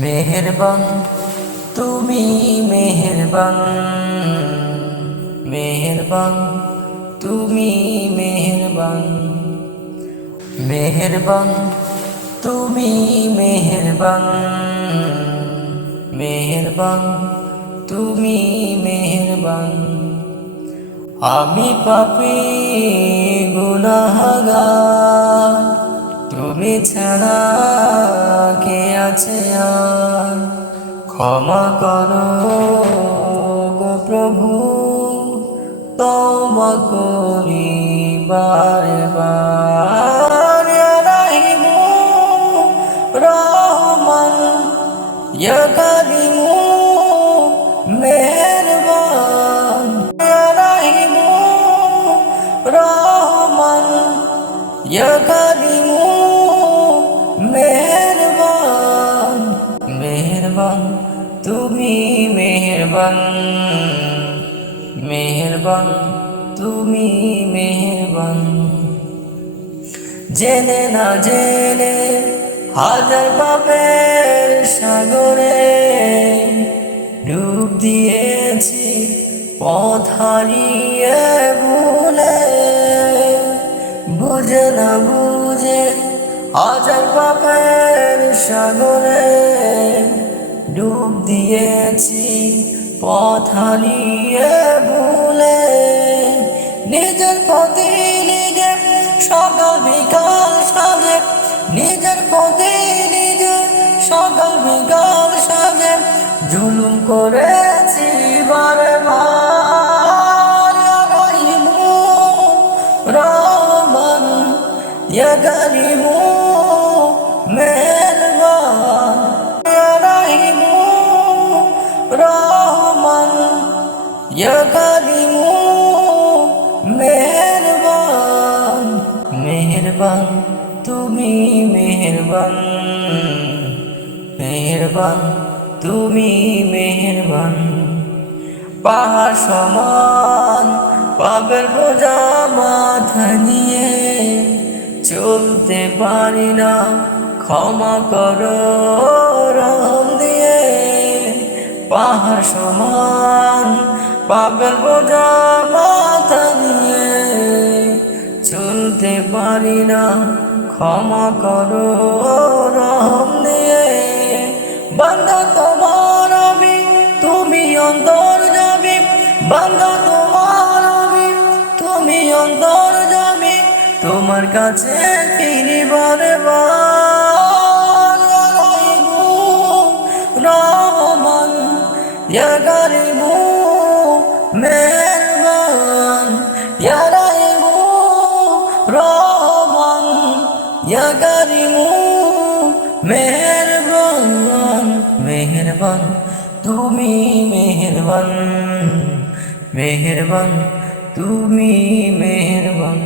মেহেরবান তুমি মেহেরবান, মেহেরবান তুমি মেহেরবান, মেহেরবান তুমি মেহেরবান, মেহেরবান তুমি মেহেরবান। আমি পাপী গুনাহগার, তুমি ছাড়া কে আছে আর? ক্ষমা করো গো প্রভু, তওবা করি বারে বার। ইয়া রাহিমু রহমান, ইয়া কারিমু মেহেরবান, ইয়া রাহিমু রহমান, ইয়া কারিমু মেহেরবান। মেহেরবান তুমি মেহেরবান, মেহেরবান তুমি মেহেরবান। জেনে না জেনে হাজার পাপের সাগরে ডুব দিয়েছি পথ হারিয়ে ভুলে। বুঝে না বুঝে হাজার পাপের সাগরে ডুব দিয়েছি পথ হারিয়ে ভুলে। নিজের প্রতি নিজে সকাল বিকাল সাজে, নিজের প্রতি নিজে সকাল বিকাল সাজে জুলুম করেছি বারে বার। ইয়া রাহিমু রহমান, ইয়া কারিমু মেহেরবান, ইয়া রাহিমু রহমান, ইয়া কারিমু মেহেরবান। মেহেরবান তুমি মেহেরবান, মেহেরবান তুমি মেহেরবান। পাহাড় সমান পাপের বোঝা মাথায় নিয়ে চলতে পারি না, ক্ষমা করো রহম দিয়ে। পাহাড় সমান পাপের বোঝা মাথায় নিয়ে চলতে পারি না, ক্ষমা করো রহম দিয়ে। বান্দা তোমার আমি, তুমি অন্তর যাবি, বান্দা তোমার আমি, তুমি অন্তর যাবি, তোমার কাছে ফিরি বারে বার। ইয়া রাহিমু রহমান, ইয়া কারিমু মেহেরবান, ইয়া রাহিমু রহমান, ইয়া কারিমু মেহেরবান। মেহেরবান তুমি মেহেরবান, মেহেরবান তুমি মেহেরবান।